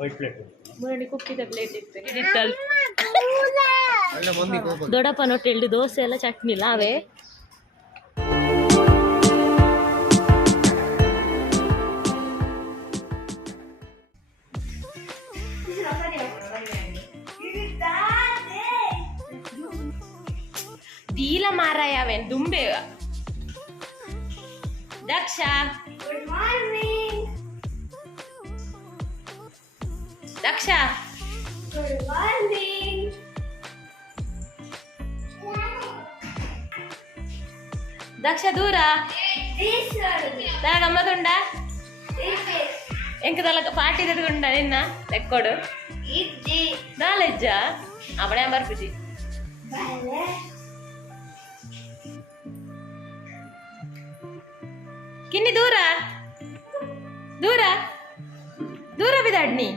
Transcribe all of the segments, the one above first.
white plate Murali ಕುಕ್ಕಿದ plate ಇತ್ತು ಇಡಿಟ್ಟಲ್ಲಿ ದೊಡ್ಡಪ್ಪನ ಹೊಟ್ಟೆಲ್ದು ದೋಸೆ ಎಲ್ಲ ಚಟ್ನಿ ಇಲ್ಲ ಅವೇ ದೀಲ ಮಾರಾಯವೇನ್ ದುಂಬೆ ದಕ್ಷ ಗುಡ್ ಮಾರ್ನಿಂಗ್ ದಕ್ಷ ಗುಡ್ ಮಾರ್ನಿಂಗ್ ದಕ್ಷ ದೂರ ತನ ಗಮ್ಮತ್ತುಂಡ ಎಂಕ ತಲ ಪಾರ್ಟಿ ತೆಗೆದುಕೊಂಡ ನಿನ್ನ ಲೆಕ್ಕೊಡು ನಾಲೆಜ್ಜ ಅವನೇ ಬರ್ಪಿಸಿ ಕಿನ್ನಿ ದೂರ ದೂರ ದೂರ ಬಿದಾಡ್ನಿ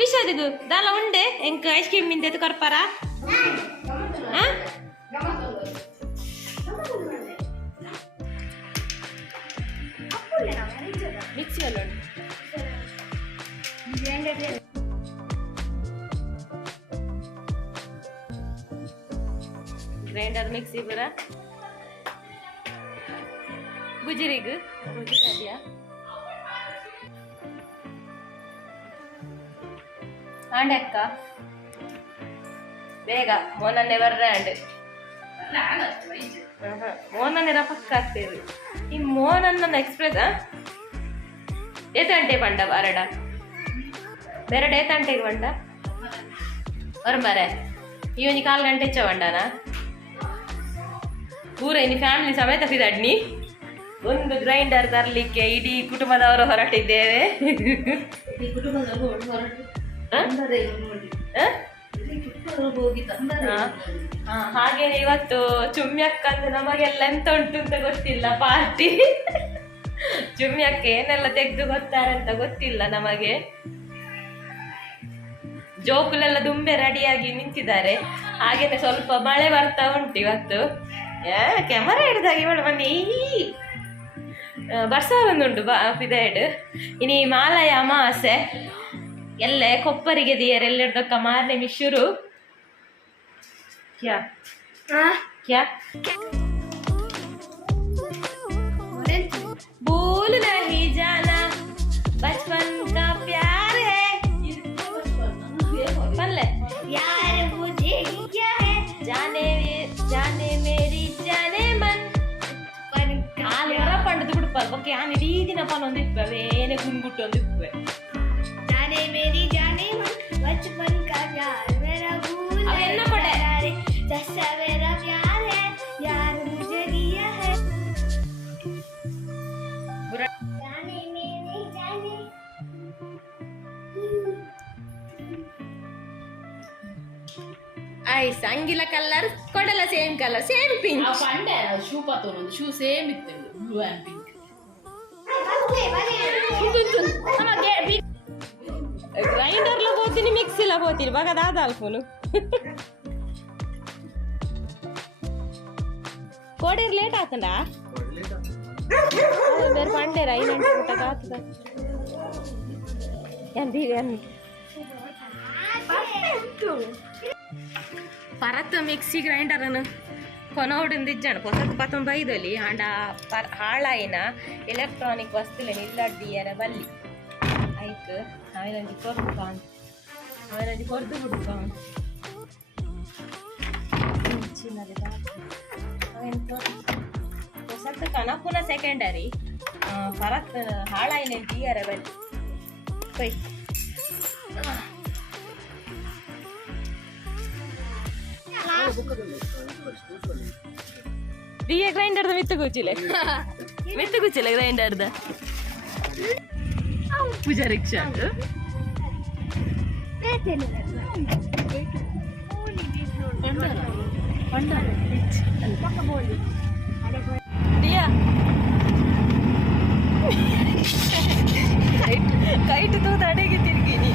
ವಿಷದಿಗು ದಾಲ ಉಂಡೆ ಎಂಕ ಐಸ್ ಕ್ರೀಮ್ ಮಿಂದೆ ಕೊರ್ಪಾರ ಮಿಕ್ಸಿ ಅಲ್ಲ ಗ್ರೈಂಡರ್ ಮಿಕ್ಸಿ ಬರ ಗುಜರಿಗು ಗುಜರಿಯ ಆಂಡಕ್ಕ ಬೇಗ ಮೋನನ್ನೇ ಬರ್ರೆ ಆಂಡ್ ಮೋನನ್ನೆರ ಪಕ್ಕ ಆಗ್ತೇವೆ ಈ ಮೋನನ್ನ ಎಕ್ಸ್ಪ್ರೆಸ್ ಏತಂಟೆ ಬಂಡ ಬಾರಡ ಬೇರೆ ಏತಂಟೆಗೆ ಬಂಡ ಬರಬಾರೆ ಇವನಿ 4 ಗಂಟೆ ಹೆಚ್ಚ ಬಂಡನ ಪೂರ ಇನಿ ಫ್ಯಾಮಿಲಿ ಸಮೇತ ಫಿದಡ್ನಿ ಒಂದು ಗ್ರೈಂಡರ್ ತರಲಿಕ್ಕೆ ಇಡೀ ಕುಟುಂಬದವರು ಹೊರಟಿದ್ದೇವೆ ಹಾಗೇನೆ ಇವತ್ತು ಚುಮ್ಯಕ್ಕಂದು ನಮಗೆಲ್ಲ ಎಂತ ಉಂಟು ಅಂತ ಗೊತ್ತಿಲ್ಲ ಪಾರ್ಟಿ ಚುಮ್ಯಕ್ಕ ಏನೆಲ್ಲ ತೆಗೆದು ಗೊತ್ತಾರೆ ಅಂತ ಗೊತ್ತಿಲ್ಲ ನಮಗೆ ಜೋಕುಲೆಲ್ಲ ದುಂಬೆ ರೆಡಿಯಾಗಿ ನಿಂತಿದ್ದಾರೆ ಹಾಗೇನೆ ಸ್ವಲ್ಪ ಮಳೆ ಬರ್ತಾ ಉಂಟು ಇವತ್ತು ಕ್ಯಾಮರಾ ಹಿಡಿದಾಗ ಇವಳು ಬನ್ನಿ ಬರ್ಸ ಒಂದುಂಟು ಪಿದೈಡ್ ಇನಿ ಮಾಲಯ ಅಮಾಸೆ ಎಲ್ಲೆ ಕೊಪ್ಪರಿಗೆ ದಿಯರೆಲ್ಲದಕ್ಕ ಮಾರನೆ ಮಿಶುರು ಕ್ಯಾ ಕ್ಯಾ भूल नहीं जाना बचपन का प्यार है पल्ले यार मुझे क्या है जाने मेरी जाने मन हाल ಹೊರ ಪಂಡದು ಬಿಡ್ಪಲ್ ಓಕೆ ಆನ್ ಇಡೀ ದಿನ ಪನ್ನೊಂದು ಇಪ್ಪವೆ ಏನೇ ಗುಂಗುಟ್ಟು ಒಂದು ಇಪ್ಪವೆ जाने मेरी जाने मन बचपन का प्यार मेरा भूल अवेन्ना पड़े जैसा मेरा प्यार है यार मुझे दिया है जाने मेरी जाने ಐಸ್ ಅಂಗಿಲ ಕಲರ್ ಕೊಡಲ ಸೇಮ್ ಕಲರ್ ಸೇಮ್ ಪಿಂಕ್ ಆ ಪಂಡೆ ಶೂ ಪತ್ತೊಂದು ಶೂ ಸೇಮ್ ಇತ್ತು ಬ್ಲೂ ಅಂಡ್ ಪಿಂಕ್ ಗ್ರೈಂಡರ್ లో పోతిని మిక్సీలో పోతిని బాగా దాదాలు ఫోను కోడేరు లేట్ అవుతుందా ಬೇರೆ ಪಂಡೇರ ಐನಂಟು ಊಟ ಆಗ್ತದ ಪರತ್ ಮಿಕ್ಸಿ ಗ್ರೈಂಡರ್ ಅನ್ನು ಕೊನೋಡಿಂದಿಜ್ಜಣ ಪೊಸತ್ 19 ಆಂಡ ಹಾಳಾಯಿನ ಎಲೆಕ್ಟ್ರಾನಿಕ್ ವಸ್ತುಲೇನು ಇಲ್ಲಡ್ಡಿಯರ ಬಲ್ಲಿ ಐಕ್ ಅವನಂಜಿ ಕೊರ್ದು ಬಿಡ್ತಾನ್ ಹೊಸತ್ತು ಕನಪುನ ಸೆಕೆಂಡರಿ ಪರತ್ ಹಾಳಾಯಿನ ಡಿಯರ ಬಲ್ಲಿ ಕೊಯ್ ದಿಯ ಗ್ರೈಂಡರ್ದ ಮಿತ್ತು ಗುಚ್ಚಿಲೆ ಗ್ರೈಂಡರ್ದ ಪೂಜಾ ರಿಕ್ಷಾ ದಿಯಾ ಕೈಟ್ ತೂತ ಅಡೆಗೆ ತಿರುಗಿನಿ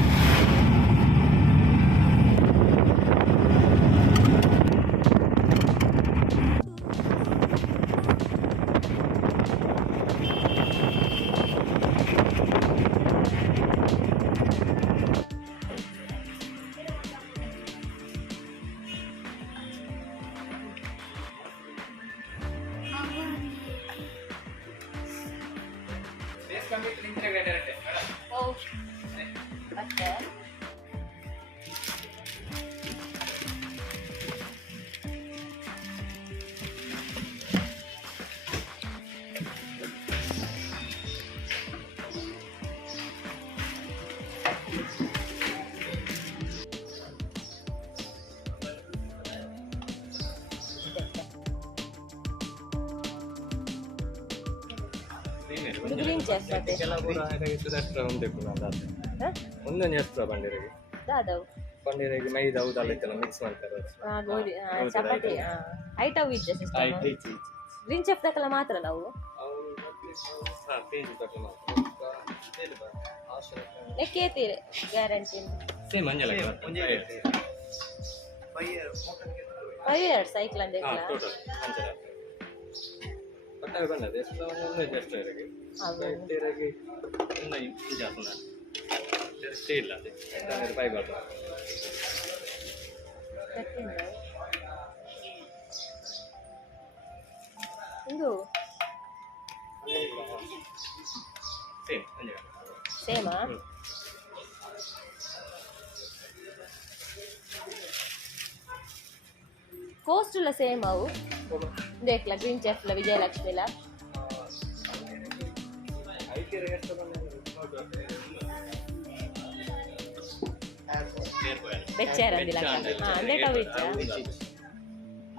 ಓ ಮತ್ತೆ గ్రీన్ చేస్తుంది ಒಂದೊಂದು ಎಷ್ಟು ಬಂದಿರಿಗೆ ದಾದವ್ ಬಂದಿರಿಗೆ ಮೈದಾ ಹೌದಲ್ಲ ಇತ್ತಲ್ಲ ಮಿಕ್ಸ್ ಮಾಡ್ತಾರೆ ಗೋಧಿ ಚಪಾತಿ ಐಟವ್ ಇದ್ದ ಸಿಸ್ಟಮ್ ಗ್ರೀನ್ ಚೆಫ್ ತಕಲ ಮಾತ್ರ ನಾವು ಲೆಕ್ಕೇತೀರಿ ಗ್ಯಾರಂಟಿ ಸೇಮ್ ಅಂಜಲ 5 years ಸೈಕಲ್ ಅಂದೆ ಪಟ್ಟಾಗ ಬಂದದೆ ಎಷ್ಟು ಎಷ್ಟು ಇರಗೆ ಇರಗೆ ಇನ್ನು ಇದು ಜಾಸ್ತಿ ಸ್ಟೇ ಇಲ್ಲ ಅದೇ ರೂಪಾಯಿ ಬರ್ತದೆ ಇದು ಸೇಮ್ ಸೇಮಾ ಕೋಸ್ಟುಲ ಸೇಮ್ ಅವು ದೇಖ್ಲ ಗ್ರೀನ್ ಚೆಫ್ಲ ವಿಜಯಲಕ್ಷ್ಮಿಲ ಬೆಚ್ಚಾರಂದಿಲ್ಲ ಅಂದೆ ಕವಿಚ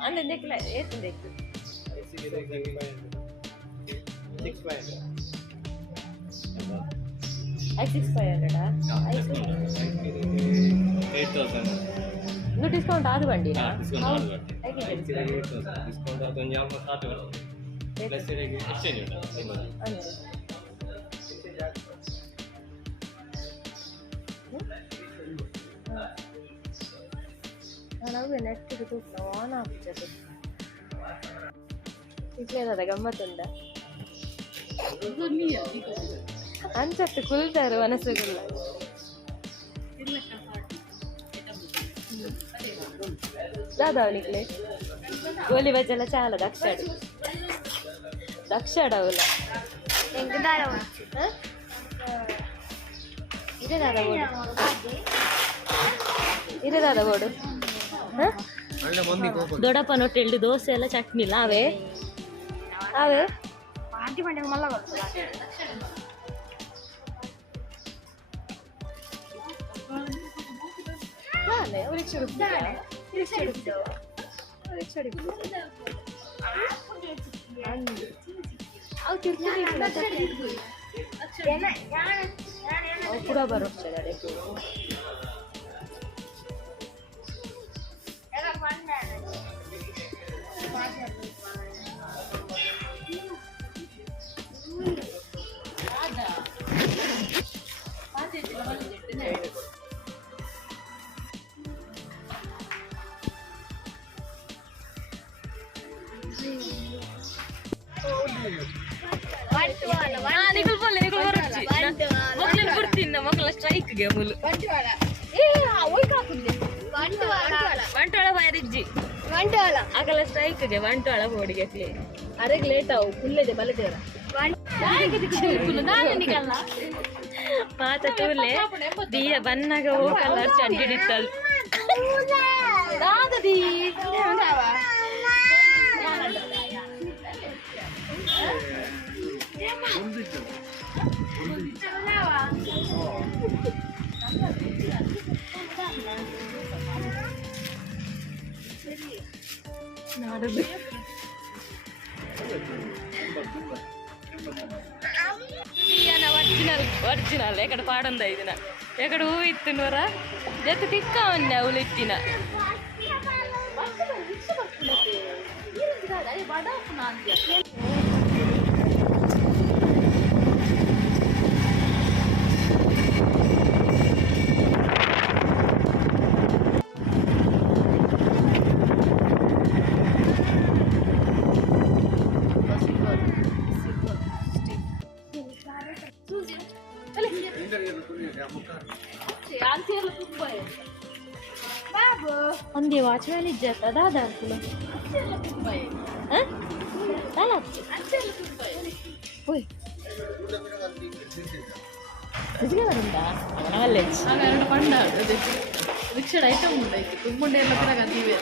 ಅಂದೆ ದೇಖ್ಲ ಏತು ದೇಖ್ಲ 6500 8000 ಇನ್ನು ಡಿಸ್ಕೌಂಟ್ ಆದ ಬಂಡಿನ ಡಿಸ್ಕೌಂಟ್ ಅದು ಆಲ್ಮೋಸ್ಟ್ ಆಟ ಪ್ಲಸ್ ಇದಕ್ಕೆ ಎಕ್ಸ್ಚೇಂಜ್ ಉಂಟು ನಾವು ನೆಟ್ಟಿಗೆ ತೂಕ ಆನ್ ಆಗ್ತದೆ ಇಟ್ಲೇನದ ಗಮ್ಮತ್ತುಂಡ ಅಂಚತ್ತು ಕುಲ್ತಾರು ಮನಸ್ಸುಗಳ దాదావునికిలే గోలి బజ్జల చాలా దక్షాడు దక్షాడవుల ఇదే దాదాగోడు ದೊಡ್ಡಪ್ಪ ನೊಟ್ಟೆಲ್ಡು ದೋಸೆ ಎಲ್ಲ ಚಟ್ನಿ ಇಲ್ಲ ಅವೇ ಅವೇ ಪೂರ ಬರೋಗ್ತದೆ ಮಕ್ಕಳ ಸ್ಟ್ರೈಕ್ಗೆ ಮುಲು ಬಂಟ್ವಾಳ ಬಾರಿಜ್ಜಿ ಆಗಲ್ಲ ಸ್ಟ್ರೈಕ್ಗೆ ಬಂಟ್ವಾಳ ಹೋಡಿಗೆ ಅರೆಗ್ ಲೇಟ್ ಅವು ಫುಲ್ ಇದೆ ಬಲದೇವರ ಪಾತ ತೂಲೆ ದಿಯ ಬನ್ನಾಗ ಹೋ ಕಲರ್ ಚಂಡಿಡಿತ್ತಲ್ ದಾದದಿ ఒరిజినల్ ఎక్కడ పాడుందా ఇది ఎక్కడ ఊ ఇత్తునరా జత తిక్క ఉంది అవులు ఇత్తిన ಒಂದೇ ವಾಚ್ಮ್ಯಾನ್ ಇಜ್ಜತ್ತ ದಾದ ಅಂಕುಲ ಓಯ್ నిజంగా నాలెడ్జ్ ಎರಡು ಪಂಡ ರಿಕ್ಷಡ್ ಐಟಮ್ ಉಂಟಾಯ್ತು ತುಂಬುಂಡೆ ಎಲ್ಲ ಕೂಡ ಗಂತೀವಿ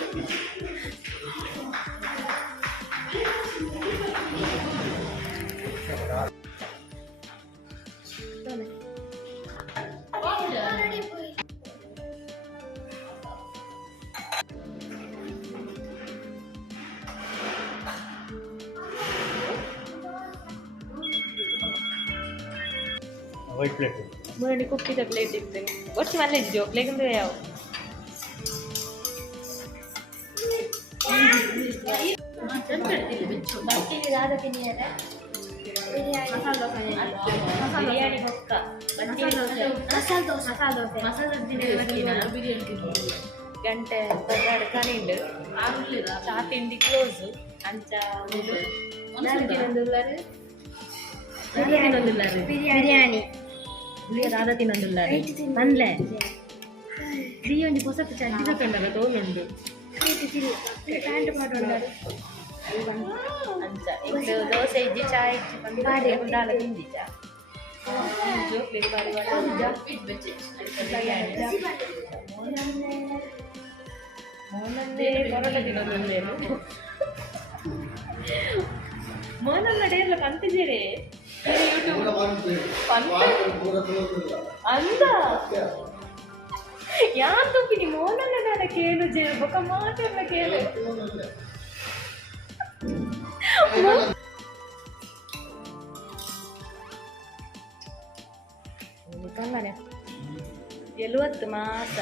ವೈಟ್ ಪ್ಲೇಟ್ ಮೂರನೇ ಕುಪ್ಪಿದ ಪ್ಲೇಟ್ ಇತ್ತು ಒಟ್ಟು ಮಲ್ಲೆ ಇದ್ದು ಪ್ಲೇಗಂದ್ರೆ ಯಾವ ಬಿರಿಯಾನಿ ಹೊಕ್ಕ ಗಂಟೆ ಪದಾರ್ಥ ಕಾನಿಂಡು ಚಾ ತಿಂಡಿ ಕ್ಲೋಸು ಅಂಚ ಬಿರಿಯಾನಿ ರಾಧ ತಿನ್ನೊಂದುಲ್ಲಾರು ಮನ್ಲೆ ಬಿರಿಯಾನಿ ಹೊಸ ಚಂದ ಕಂಡಲ್ಲ ತೋಲುಂಡು ಅಂಚ ಈಗ ದೋಸೆ ಇಜ್ಜಿ ಚಾ ಇಜ್ಜಿ ಬಂದು ಕುಂಡಾಲ ತಿಂದಿದ್ದ ಜೋಕ್ಲಿ ಬಾರಿ ಮೋನಂದೇ ಕೊರಲ ತಿನ್ನೋದು ಮೋನನ್ನ ಡೇರ್ಲ ಕಂತಿದ್ದೀರಿ ಅಂದ ಯಾರು ತಪ್ಪಿನಿ ಮೋನನ್ನ ನಾನು ಕೇಳು ಜೇರು ಬೊಕ್ಕ ಮಾತನ್ನ ಕೇಳು ಕಲ್ಲನೆ 70 ಮಾಸ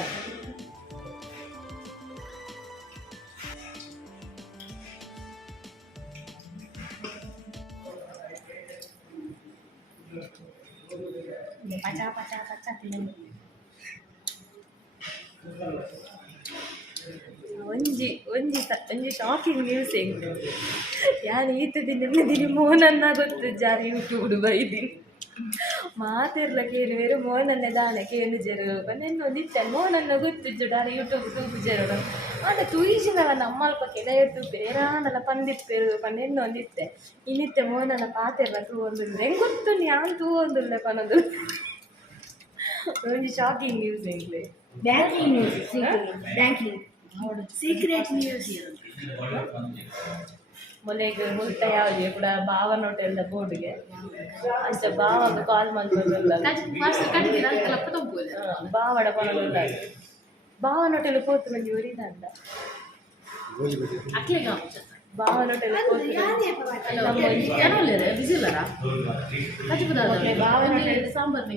ಪಚಾ ತಿನ್ನು ಒಂಜಿ ಶಾಕಿಂಗ್ ನ್ಯೂಸ್ ಹೆಂಗ್ ಯಾರು ಈತದಿ ನೆಮ್ಮದಿನಿ ಮೋನನ್ನ ಗೊತ್ತು ಜಾರಿ ಯೂಟ್ಯೂಬ್ ಬೈದಿನಿ ಮಾತಿರ್ಲ ಕೇಳಿ ಬೇರೆ ಮೋನನ್ನೇ ದಾನೆ ಕೇಳು ಜರು ನೆನ್ನೊಂದಿತ್ತೆ ಮೋನನ್ನ ಗೊತ್ತಿದ್ದು ಡಾರ ಯೂಟ್ಯೂಬ್ ತೂಪು ಜರು ಆಟ ತೂಯಿಸಿನಲ್ಲ ನಮ್ಮಲ್ಪ ಕೆಲೆಯಟ್ಟು ಬೇರಾನಲ್ಲ ಪಂದಿಪ್ಪೇರು ಪನ್ನೆನ್ನೊಂದಿತ್ತೆ ಇನ್ನಿತ್ತೆ ಮೋನನ್ನ ಪಾತಿರ್ಲ ತೂವೊಂದು ಹೆಂಗೆ ಗೊತ್ತು ಯಾನ್ ತೂವೊಂದುಲ್ಲ ಪನ್ನೊಂದು ಒಂಜಿ ಶಾಕಿಂಗ್ ನ್ಯೂಸ್ ಹೆಂಗ್ಲೆ banking news banking secret news ಮೊಲೆಗೆ ಹೋಗ್ತಾ ಯಾವ್ದು ಕೂಡ ಭಾವನ ಹೋಟೆಲ್ದ ಬೋರ್ಡ್ಗೆ ಅಷ್ಟೇ ಭಾವಾಗ ಕಾಲ್ ಮಾಡ್ಕೊಳ್ಳಲ್ಲ ಭಾವಡ ಪನಲ್ಲ ಭಾವನ ಹೋಟೆಲ್ ಕೋತು ಮಂದಿ ಉರಿದ ಅಂತ ಭಾವನ ಹೋಟೆಲ್ ಸಾಂಬಾರ್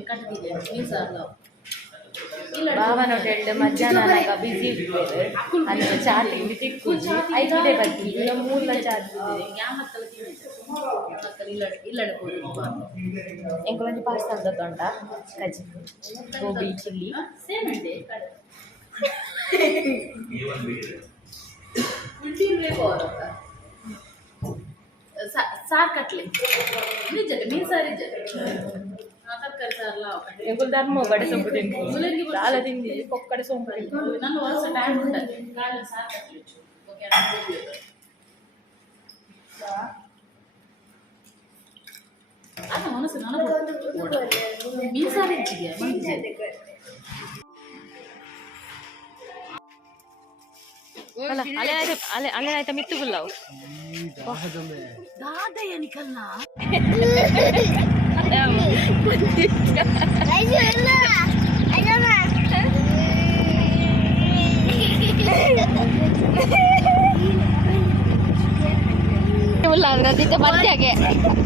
ಭಾವನ ಹೋಟೆಲ್ ಮಧ್ಯಾಹ್ನ ಬಿಸಿ ಇರ್ತೇವೆ ಅಲ್ಲಿ ಚಾ ತಿಂಡಿ ತಿಕ್ಕುಜಿ 5 ಗಂಟೆ ಬರ್ತೀವಿ ಇಲ್ಲ 3 ಚಾ ಎಂಕೊಂದು ಪಾರ್ಸಲ್ ತಗೊಂಡ ಕಜಿ ಗೋಬಿ ಚಿಲ್ಲಿ ಸಾರ್ ಕಟ್ಲೆ ನಿಜ ಮೀನ್ ಸಾರಿ ತರಕಾರಿ ಸಾರಲ್ಲ ಎಂಕುಲು ಧರ್ಮ ಬಡೆ ಸೊಂಪು ತಿಂದು ದಾಲ ತಿಂದು ಕೊಕ್ಕಡೆ ಸೊಂಪು ನಾನು ವರ್ಷ ಟೈಮ್ ಉಂಟು ಕಾಲ ಸಾರ್ ಕಟ್ಲೆ ಓಕೆ ಅಲ್ಲ ಮನಸ್ಸು ನಾನು ಮೀನ್ ಸಾರಿ ಹೆಚ್ಚಿಗೆ ಅಲ್ಲ ಅಲೆ ಆಯ್ತಾ ಮಿತ್ತು ಬುಲ್ಲಾವು ದಾದ ಏನಿಕಲ್ಲ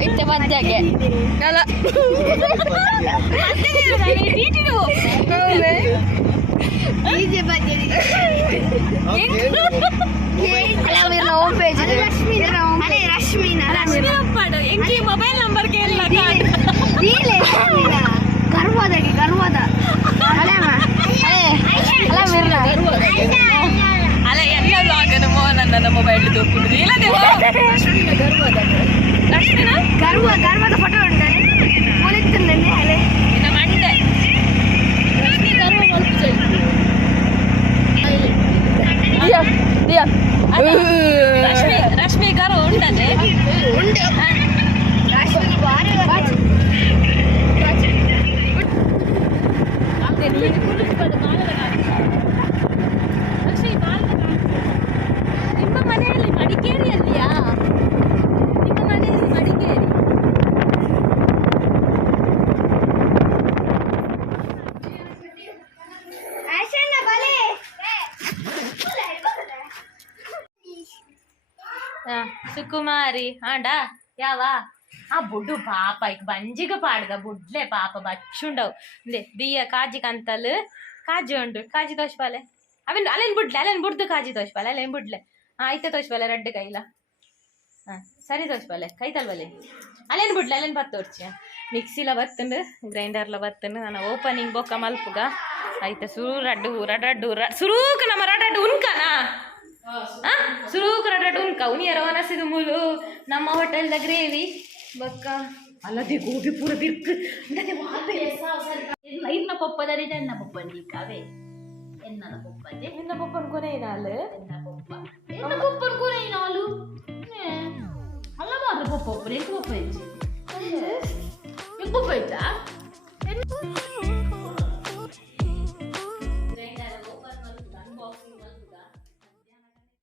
ಇತ್ತೆ ಮಧ್ಯಾಗೆ ಅಲ್ಲ ಮೊಬೈಲ್ ನಂಬರ್ ಅಲ್ಲ ಎಲ್ಲ ಬ್ಲಾಗನ್ನು ಮೋಹನನ್ನ ಮೊಬೈಲ್ ತೋರ್ಕೊಂಡು ಇಲ್ಲದೆ ಗರ್ವದ ಫೋಟೋ ಉಂಟು ಮಂಡೆ ರಶ್ಮಿ ಗರ್ವ ಉಂಟದೆ ಕುಮಾರಿ ಆಂಡಾ ಯಾವ ಆ ಬುಡ್ಡು ಪಾಪ ಈಗ ಬಂಜಿಗೆ ಪಾಡ್ದ ಬುಡ್ಲೆ ಪಾಪ ಬಚ್ಚುಂಡವು ಇಂದೆ ಬಿಯ್ಯ ಕಾಜಿ ಕಂತಲು ಕಾಜಿ ಉಂಡು ಕಾಜಿ ತೋಷ್ಪಾಲೆ ಅವೇನು ಅಲ್ಲೇನು ಬಿಡ್ಲೆ ಅಲ್ಲೇನು ಬಿಡ್ದು ಕಾಜಿ ತೋಷ್ಪಾಲೆ ಅಲ್ಲೇನು ಬಿಡ್ಲೆ ಆಯ್ತೆ ತೋಷ್ಪಾಲೆ ರಡ್ಡು ಕೈಲ ಸರಿ ತೋಷ್ಪಾಲೆ ಕೈ ತಲ್ವಲೆ ಅಲ್ಲೇನು ಬಿಡ್ಲೆ ಅಲ್ಲೇನು ಬತ್ತು ತೋರ್ಚಿ ಮಿಕ್ಸಿಲ ಬತ್ತಂಡು ಗ್ರೈಂಡರ್ಲ ಬತ್ತಂಡು ನಾನು ಓಪನಿಂಗ್ ಬೊಕ್ಕ ಮಲ್ಪುಗ ಆಯ್ತು ಸುರು ರಡ್ಡು ರಡ್ಡು ಸುರೂಕ ನಮ್ಮ ರಡ್ಡು ಉನ್ಕನಾ ಸುರೂಕ ರಡ್ಡು ಉನ್ಕ ಉನಿಯರ ಒನಸಿದು ಮೂಲು ನಮ್ಮ ಹೋಟೆಲ್ದ ಗ್ರೇವಿ ಬೊಕ್ಕ ಅಲ್ಲದೆ ಗೋಬಿ ಪೂರ ಬಿರ್ಕ್ ಇನ್ನ ಪಪ್ಪದಲ್ಲಿ ಎನ್ನ ಪಪ್ಪ ನೀಕಾವೆ ಎನ್ನ ಪಪ್ಪದೆ ನಿನ್ನ ಪಪ್ಪನ ಕೊನೆ ನಾಲು ಎನ್ನ ಪಪ್ಪನ ಕೊನೆ ನಾಲು ಅಲ್ಲ ಮಾತ್ರ ಪಪ್ಪ ಎಂಟು ಪಪ್ಪ ಹೆಚ್ಚು ಪಪ್ಪ ಹೆಚ್ಚಾ